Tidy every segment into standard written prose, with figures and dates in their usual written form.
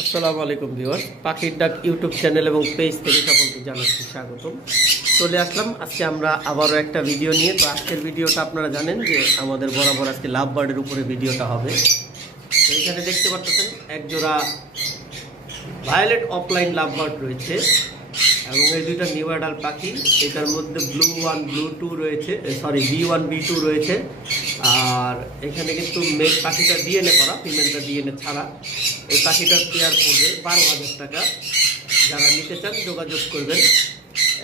আসসালামু আলাইকুম ভিউয়ার্স, পাখির ডাক ইউটিউব চ্যানেল এবং পেজ থেকে সকলকে জানাচ্ছি স্বাগতম। চলে আসলাম আজকে আমরা আবারও একটা ভিডিও নিয়ে। তো আজকের ভিডিওটা আপনারা জানেন যে আমাদের বরাবর আজকে লাভ বার্ডের উপরে ভিডিওটা হবে। তো এখানে দেখতে পাচ্ছেন এক জোড়া ভায়োলেট অফলাইন লাভ বার্ড রয়েছে এবং এই দুইটা নিউ অ্যাডাল্ট পাখি। এটার মধ্যে ব্লু 1 ব্লু 2 রয়েছে, B1 B2 রয়েছে। আর এখানে কিন্তু মেল পাখিটা ডিএনএ করা, ফিমেলটা ডিএনএ ছাড়া। এই পাখিটার পেয়ার পড়বে 12,000 টাকা। যারা নিতে চান যোগাযোগ করবেন।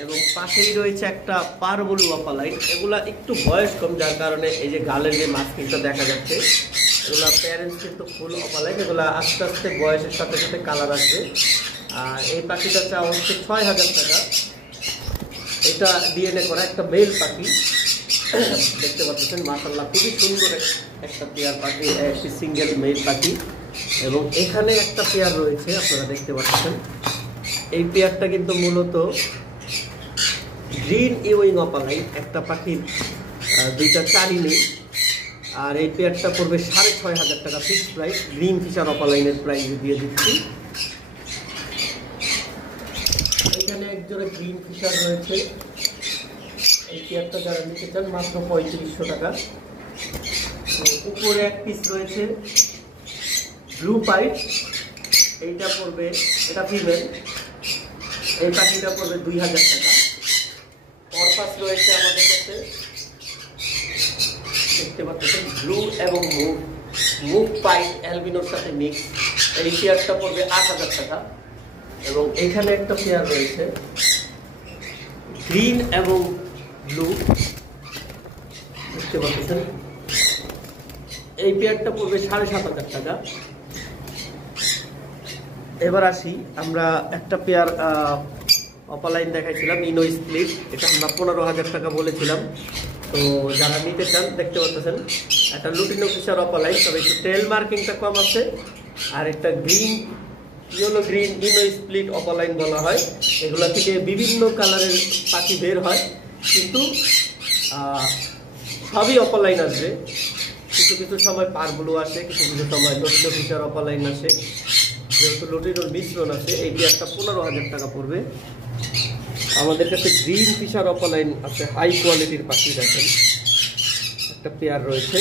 এবং পাশেই রয়েছে একটা পারবলু অপালাইন। এগুলা একটু বয়স কম, যার কারণে এই যে গালের যে মাস্কিংটা দেখা যাচ্ছে, এগুলা প্যারেন্টস কিন্তু ফুল অপালাইন। এগুলা আস্তে আস্তে বয়সের সাথে সাথে কালার আসবে। আর এই পাখিটা চাওয়া হচ্ছে 6,000 টাকা। এটা ডিএনএ করা একটা মেল পাখি, দেখতে পাচ্ছেন মাশাআল্লাহ খুবই সুন্দর একটা পেয়ার পাখি, একটি সিঙ্গেল মেল পাখি। এবং এখানে একটা পেয়ার রয়েছে আপনারা দেখতে পাচ্ছেন। এই পেয়ারটা কিন্তু মূলত গ্রিন ইউইং অপালাইন, একটা পাখির দুইটা চারি নেই। আর এই পেয়ারটা পড়বে 6,500 টাকা ফিক্সড প্রাইস। গ্রিন ফিশার অপালাইনের প্রাইস দিয়ে দিচ্ছি। এখানে একজোড়া গ্রিন ফিশার রয়েছে। এই পেয়ারটা যারা নিতে চান মাত্র 3500 টাকা। উপরে এক পিস রয়েছে ব্লু পাইপ, এইটা পড়বে, এটা ফিমেল, এই পাখিটা পড়বে 2000 টাকা। পারপাস রয়েছে আমাদের কাছে, দেখতে পাচ্ছেন ব্লু এবং মুভ পাইপ অ্যালবিনোর সাথে মিক্স। এই পেয়ারটা পড়বে 8000 টাকা। এবং এখানে একটা পেয়ার রয়েছে গ্রিন এবং ব্লু, দেখতে পাচ্ছেন। এই পেয়ারটা পড়বে 7,500 টাকা। এবার আসি, আমরা একটা পেয়ার অপালাইন দেখাইছিলাম ইনো স্প্লিট, এটা আমরা 15,000 টাকা বলেছিলাম। তো যারা নিতে চান দেখতে পাচ্ছেন একটা লুটিনো ফিশার অপালাইন, তবে একটু টেল মার্কিংটা কম আছে। আর একটা ইয়েলো গ্রিন ইনো স্প্লিট অপালাইন বলা হয়। এগুলা থেকে বিভিন্ন কালারের পাখি বের হয়, কিন্তু সবই অপালাইন আসবে। কিছু কিছু সময় পারবলু আসে, কিছু কিছু সময় লুটিনো ফিশার অপালাইন আসে। যেহেতু লুটিনোর মিশ্রণ আছে, এই পেয়ারটা 15,000 টাকা পড়বে। আমাদের কাছে গ্রিন ফিশার অপালাইন আছে, হাই কোয়ালিটির পাখি। দেখেন একটা পেয়ার রয়েছে,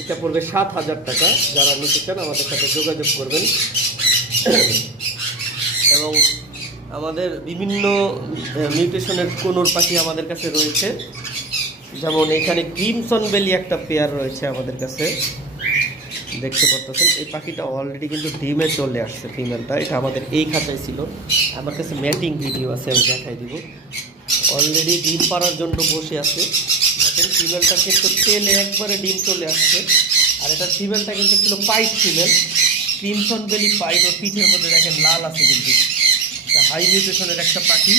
এটা পড়বে 7,000 টাকা। যারা নিতে চান আমাদের সাথে যোগাযোগ করবেন। এবং আমাদের বিভিন্ন মিউটেশনের কোনোর পাখি আমাদের কাছে রয়েছে, যেমন এখানে ক্রিমসন বেলি একটা পেয়ার রয়েছে আমাদের কাছে, দেখতে পাচ্ছেন। এই পাখিটা অলরেডি কিন্তু ডিমে চলে আসছে, ফিমেলটা। এটা আমাদের এই খাঁচায় ছিল, আমার কাছে ম্যাটিং ভিডিও আছে, আমি দেখাই দিব। অলরেডি ডিম পাড়ার জন্য বসে আছে। দেখেন ফিমেলটা কিন্তু তেলে একবারে ডিম চলে আসছে। আর এটা ফিমেলটা কিন্তু ছিল পাইট ফিমেল, ক্রিমসন বেলি পাইট। ওর পিঠের মধ্যে দেখেন লাল আছে, কিন্তু এটা হাই মিউটেশনের একটা পাখি।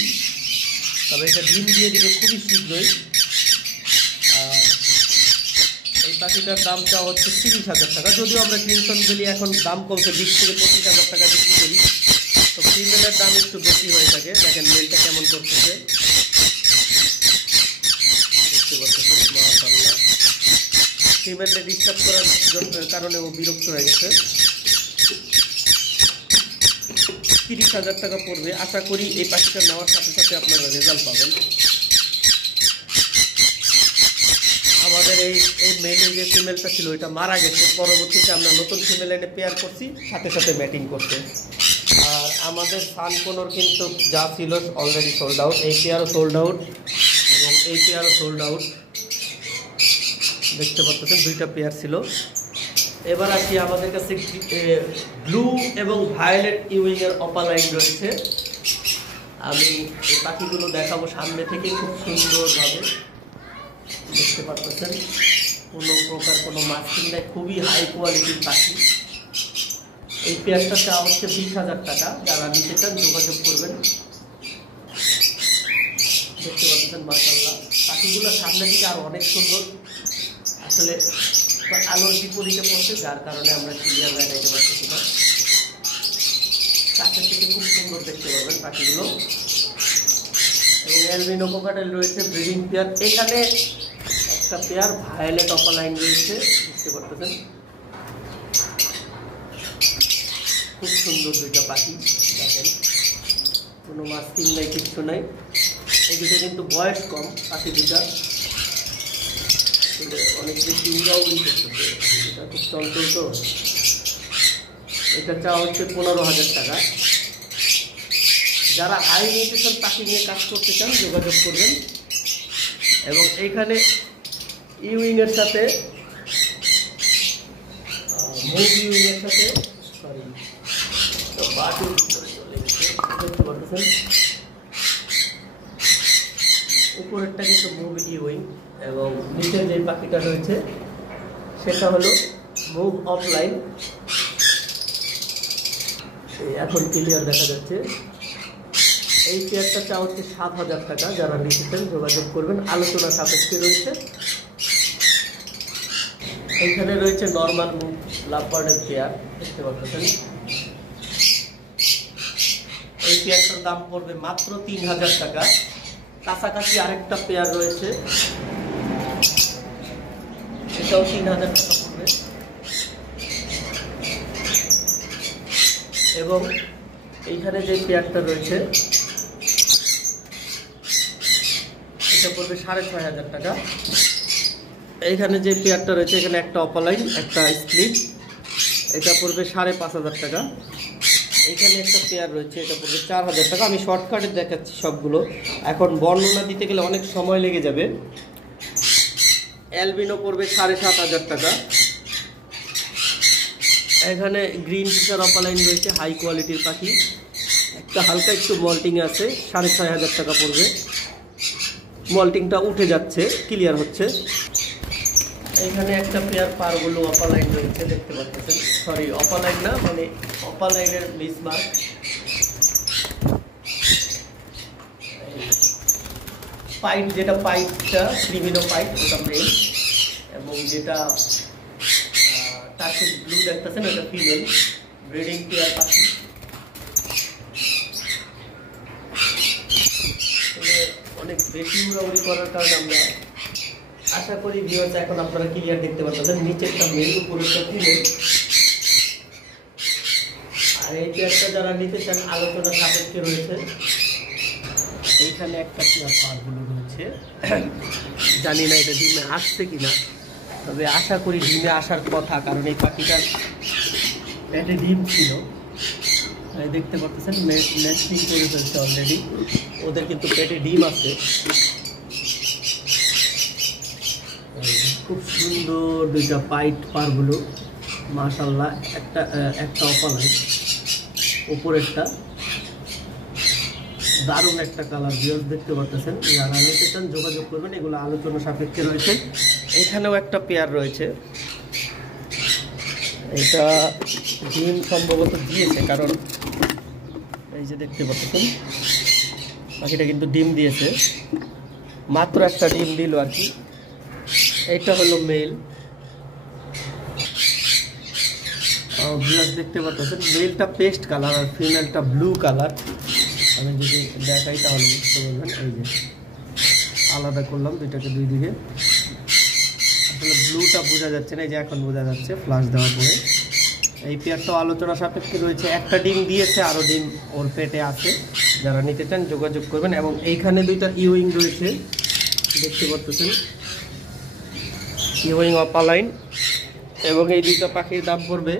তবে এটা ডিম দিয়ে দিবে খুবই শীঘ্রই। আর এই পাখিটার দামটা হচ্ছে 30,000 টাকা। যদিও আমরা ক্রিমসন বেলি এখন দাম কমছে, 20 থেকে 25,000 টাকা বিক্রি করি। তো ফিমেলের দাম একটু বেশি হয়ে থাকে। দেখেন মেলটা কেমন করতেছে, দেখতে পাচ্ছেন মাশাআল্লাহ। ফিমেলটা ডিস্টার্ব করার কারণে ও বিরক্ত হয়ে গেছে। 30,000 টাকা পড়বে। আশা করি এই পাখিটা নেওয়ার সাথে সাথে আপনারা রেজাল্ট পাবেন। আমাদের এই মেলের যে ফিমেলটা ছিল এটা মারা গেছে, পরবর্তীতে আমরা নতুন ফিমেল এনে পেয়ার করছি, সাথে সাথে ম্যাটিং করছে। আর আমাদের সানকোনোর কিন্তু যা ছিল অলরেডি সোল্ড আউট। এই পেয়ারও সোল্ড আউট এবং এই পেয়ারও সোল্ড আউট, দেখতে পাচ্ছেন দুইটা পেয়ার ছিল। এবার আসি, আমাদের কাছে ব্লু এবং ভায়োলেট ইউইংয়ের অপালাইন রয়েছে। আমি এই পাখিগুলো দেখাবো সামনে থেকে খুব সুন্দরভাবে, দেখতে পাচ্ছেন কোনো প্রকার কোনো মাস্কিং নাই, খুবই হাই কোয়ালিটির পাখি। এই পেয়ারটা চাওয়া হচ্ছে 20,000 টাকা। যারা নিতে চান যোগাযোগ করবেন। দেখতে পাচ্ছেন মাশাআল্লাহ পাখিগুলো সামনে থেকে আরো অনেক সুন্দর। আসলে আলোর বিপরীতে পড়ছে, যার কারণে আমরা ক্লিয়ার দেখাইতে পারতেছি না। কাছের থেকে খুব সুন্দর দেখতে পাবেন পাখিগুলো। এবং অ্যালবিনো কোকাটেল রয়েছে, ব্রিডিং পেয়ার। এখানে একটা পেয়ার ভায়োলেট অপালাইন রয়েছে, দেখতে পাচ্ছেন। খুব সুন্দর দুইটা পাখি, দেখেন কোনো মাস্কিং নাই, কিচ্ছু নাই। এই দুটো কিন্তু বয়স কম, পাখি দুটা অনেক বেশি উড়াউড়ি করতেছে, এটা খুব চঞ্চল। তো এটা চাওয়া হচ্ছে 15,000 টাকা। যারা হাই নিউট্রিশন পাখি নিয়ে কাজ করতে চান যোগাযোগ করবেন। এবং এইখানে ইউইংয়ের সাথে মুভ ইউইংয়ের সাথে উপরেরটা কিন্তু মুভ ইউইং এবং নিচের যে পাখিটা রয়েছে সেটা হলো মুভ অফলাইন। এখন ক্লিয়ার দেখা যাচ্ছে। এই পেয়ারটা চাওয়া হচ্ছে 7,000 টাকা। যারা নিতেছেন যোগাযোগ করবেন, আলোচনা সাপেক্ষে রয়েছে। এইখানে রয়েছে নর্মাল মুভ লাভবার্ডের পেয়ার, দেখতে পাচ্ছেন। এই পেয়ারটার দাম পড়বে মাত্র 3,000 টাকা। কাছাকাছি আরেকটা পেয়ার রয়েছে, এটাও 3,000 টাকা পড়বে। এবং এইখানে যে পেয়ারটা রয়েছে এটা পড়বে 6,500 টাকা। এইখানে যে পেয়ারটা রয়েছে, এখানে একটা অপালাইন একটা স্প্লিট, এটা পড়বে 5,500 টাকা। এখানে একটা পেয়ার রয়েছে, এটা পড়বে 4,000 টাকা। আমি শর্টকাটে দেখাচ্ছি সবগুলো, এখন বর্ণনা দিতে গেলে অনেক সময় লেগে যাবে। অ্যালবিনো পড়বে 7,500 টাকা। এখানে গ্রিন ফিশার অপালাইন রয়েছে, হাই কোয়ালিটির পাখি, একটা হালকা একটু মল্টিং আছে, 6,500 টাকা পড়বে। মল্টিংটা উঠে যাচ্ছে, ক্লিয়ার হচ্ছে। এখানে একটা পেয়ার পারগুলো অপালাইন রয়েছে, দেখতে পাচ্ছেন। সরি, অপালাইন না, মানে অপালাইনের মিসমার্ক। পাইপ, যেটা পাইপটা ক্রিমিনো পাইপ, ওটা মেল। এবং যেটা টার্কিশ ব্লু দেখতেছেন ওটা ফিমেল। ব্রিডিং পেয়ার পাখি। অনেক বেশি উড়াউড়ি করার কারণে আমরা আশা করি ভিউয়ার্স এখন আপনারা ক্লিয়ার দেখতে পাচ্ছেন। নিচেরটা মেল, উপরেরটা ফিমেল। আর এই পেয়ারটা যারা নিতে চান আলোচনা সাপেক্ষে রয়েছে। এইখানে একটা পেয়ার পারগুলো রয়েছে, জানি না এটা ডিমে আসছে কিনা, তবে আশা করি ডিমে আসার কথা, কারণ এই পাখিটার পেটে ডিম ছিল। দেখতে পাচ্ছেন নেস্টিং করে ফেলছে অলরেডি, ওদের কিন্তু পেটে ডিম আছে। খুব সুন্দর দুইটা পাইট পারগুলো, মাশাআল্লাহ। একটা অপালাইন, উপরেরটা দারুণ একটা কালার, ভিউয়ার্স দেখতে পাচ্ছেন। যারা নিতে চান যোগাযোগ করবেন, এগুলো আলোচনা সাপেক্ষে রয়েছে। এখানেও একটা পেয়ার রয়েছে, এটা ডিম সম্ভবত দিয়েছে, কারণ এই যে দেখতে পাচ্ছেন পাখিটা কিন্তু ডিম দিয়েছে, মাত্র একটা ডিম দিল আর কি। এটা হলো মেল, দেখতে পাচ্ছেন। মেলটা পেস্ট কালার আর ফিমেলটা ব্লু কালার। আমি যদি দেখাই তাহলে বুঝতে পারবেন। এই যে আলাদা করলাম দুইটাকে দুই দিকে, আসলে ব্লুটা বোঝা যাচ্ছে না, এই যে এখন বোঝা যাচ্ছে ফ্লাশ দেওয়ার পরে। এই পেয়ারটাও আলোচনা সাপেক্ষে রয়েছে। একটা ডিম দিয়েছে, আরও ডিম ওর পেটে আছে। যারা নিতে চান যোগাযোগ করবেন। এবং এইখানে দুইটা ইউইং রয়েছে, দেখতে পাচ্ছেন, ইউইং অপালাইন। এবং এই দুইটা পাখির দাম পড়বে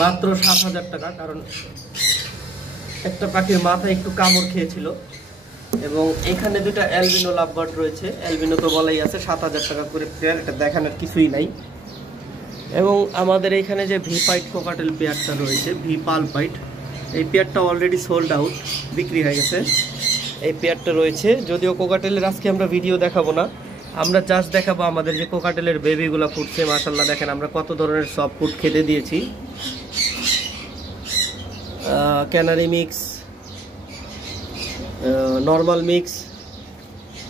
মাত্র 7,000 টাকা, কারণ একটা পাখির মাথায় একটু কামড় খেয়েছিল। এবং এখানে দুইটা অ্যালবিনো লাভবার্ড রয়েছে, অ্যালবিনো তো বলাই আছে, 7,000 টাকা করে পেয়ার, এটা দেখানোর কিছুই নাই। এবং আমাদের এইখানে যে ভি পাইট কোকাটেল পেয়ারটা রয়েছে, ভি পাল পাইট, এই পেয়ারটা অলরেডি সোল্ড আউট, বিক্রি হয়ে গেছে। এই পেয়ারটা রয়েছে, যদিও কোকাটেলের আজকে আমরা ভিডিও দেখাবো না, আমরা জাস্ট দেখাবো আমাদের যে কোকাটেলের বেবিগুলো ফুটছে। মাশাআল্লাহ দেখেন আমরা কত ধরনের সব ফুড খেতে দিয়েছি, ক্যানারি মিক্স, নর্মাল মিক্স,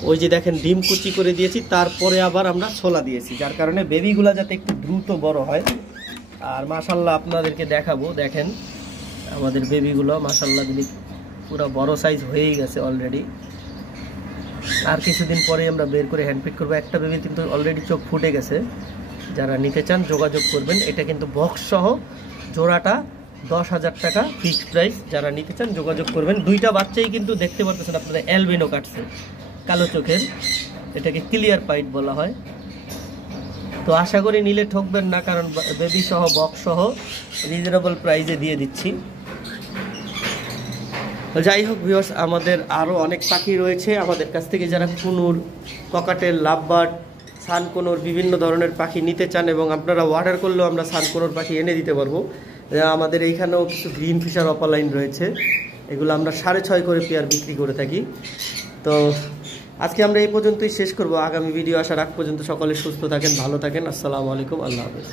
ওই যে দেখেন ডিম কুচি করে দিয়েছি, তারপরে আবার আমরা ছোলা দিয়েছি, যার কারণে বেবিগুলা যাতে একটু দ্রুত বড় হয়। আর মাশাআল্লাহ আপনাদেরকে দেখাবো, দেখেন আমাদের বেবিগুলো মাশাআল্লাহ পুরো বড় সাইজ হয়েই গেছে অলরেডি। আর কিছুদিন পরে আমরা বের করে হ্যান্ডপিক করবো। একটা বেবি কিন্তু অলরেডি চোখ ফুটে গেছে। যারা নিতে চান যোগাযোগ করবেন। এটা কিন্তু বক্স সহ জোড়াটা 10,000 টাকা ফিক্সড প্রাইস। যারা নিতে চান যোগাযোগ করবেন। দুইটা বাচ্চাই কিন্তু দেখতে পাচ্ছেন আপনারা অ্যালবিনো কাটছে, কালো চোখের, এটাকে ক্লিয়ার পাইট বলা হয়। তো আশা করি নিলে ঠকবেন না, কারণ বেবি সহ বক্স সহ রিজনেবল প্রাইসে দিয়ে দিচ্ছি। যাই হোক ভিউয়ার্স, আমাদের আরও অনেক পাখি রয়েছে আমাদের কাছ থেকে। যারা কুনুর, ককাটেল, লাভবার্ড, সানকোনোর বিভিন্ন ধরনের পাখি নিতে চান এবং আপনারা অর্ডার করলেও আমরা সানকোনোর পাখি এনে দিতে পারবো। আমাদের এইখানেও কিছু গ্রিন ফিশার অপালাইন রয়েছে, এগুলো আমরা 6.5 করে পেয়ার বিক্রি করে থাকি। তো আজকে আমরা এই পর্যন্তই শেষ করব। আগামী ভিডিও আসার আগ পর্যন্ত সকলে সুস্থ থাকেন, ভালো থাকেন। আসসালামু আলাইকুম, আল্লাহ হাফেজ।